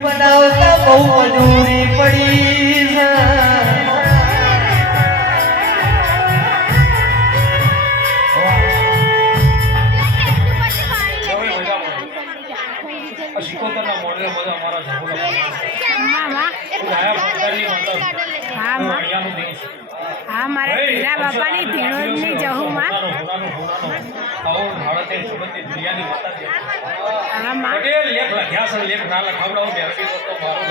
બનાવતા બહુ મજૂરી પડી હા મારે હીરા બાપાની ધીણોજની જહુમાં હોનાનો, હોનાનો. સુગંધિત દુનિયાની માતા પટેલ લેખ લખ્યા છે લેખ ના લખાવડાવું તો મારું.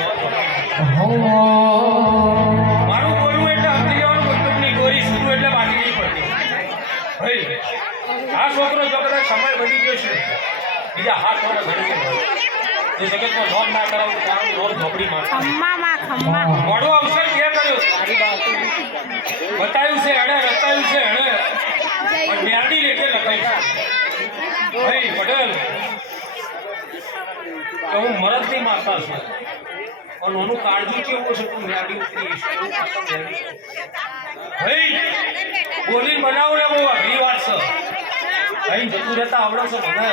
મારું બોલવું એટલે સમજી લેવાનું બંદૂકની ગોરી છૂટું એટલે બાકી નહીં પડતી. ભાઈ આ છોકરો છોકરા સમય વધી ગયો છે. બીજા હાથ વાળા ઘડી એ જગતમાં નોંધ ના કરાવું મારું નોંધ ઝોપડી માં મોડો અવસર કે કર્યો? બતાવ્યું છે એણે રચાયું છે એણે મેરડી લેખે લખાયું છે ભાઈ પટેલ. કે હું મરદની માતા છું. અને ઓનું કાળજી કેવું છે તું મેરડી ઉતરી ભાઈ બોલી બનાવું ને બહુ અઘરી વાત છે. ભાઈ જતું રહેતા આવડે છે મને.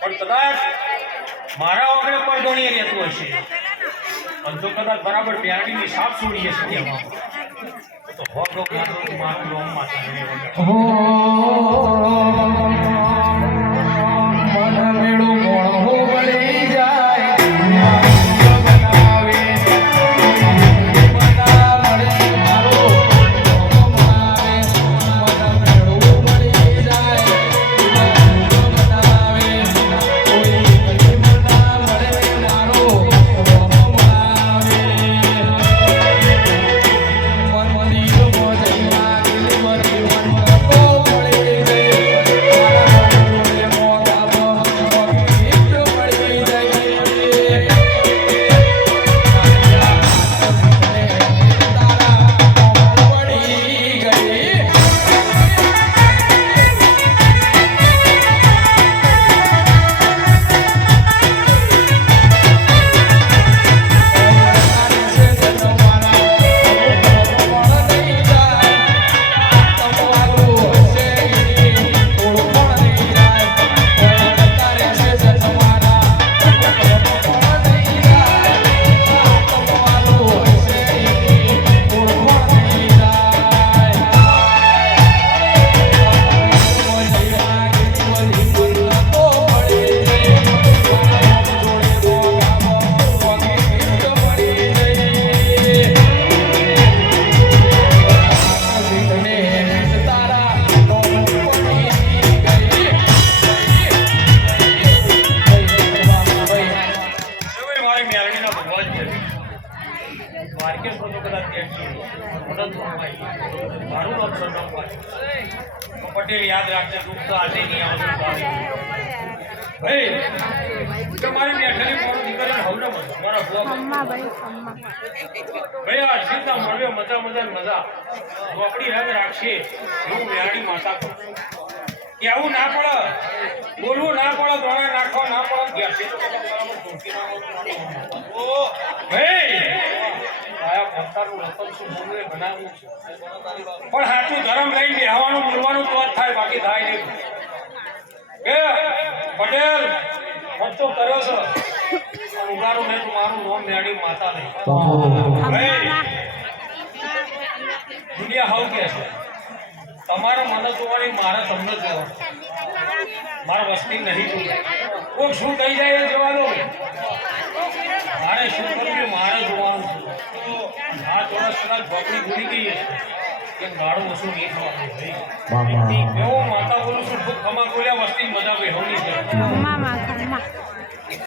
પણ કદાચ મારા વગર પડદોણી રહેતું હશે. અને જો કદાચ બરાબર પ્યારીની સાફ છોડીએ હશે ત્યાં. તો માર્કેટ બધું કદાચ. મારું નામ સરનામભાઈ. પટેલ યાદ રાખજે દુઃખ તો આજે નહીં આવતું. ભાઈ કે મારી બેઠેલી મારું દીકરીને હવને મને મારા ભોગ ભાઈ આ સીધા મળવે મજા મજા મજા નોકરી યાદ રાખશે હું મેરડી માતા કહું. કેવું ના પડે બોલવું ના પડે દોણા નાખવા ના પડે ઘેરથી તો બરાબર ના પણ સાચું ધર્મ લઈને બેહવાનું બોલવાનું તો જ થાય બાકી થાય નહીં. કે પટેલ વચ્ચો કર્યો છે. ઉગારું નહીં મારું નોમ મેળવી માતા નહીં. દુનિયા હાઉ કે છે. તમારો મને જોવાની મારે તમને જોવાનું મારા વસ્તી નહીં જોવી કોઈ શું કહી જાય એ જવા દો મારે શું કરવું એ મારે જોવાનું છે આ ચોરસ કદાચ બકરી ભૂલી ગઈ કે ગાળું ઓછું નહીં થવાનું ભાઈ માતા બોલું છું ખમા બોલ્યા વસ્તી મજા બેહવાની છે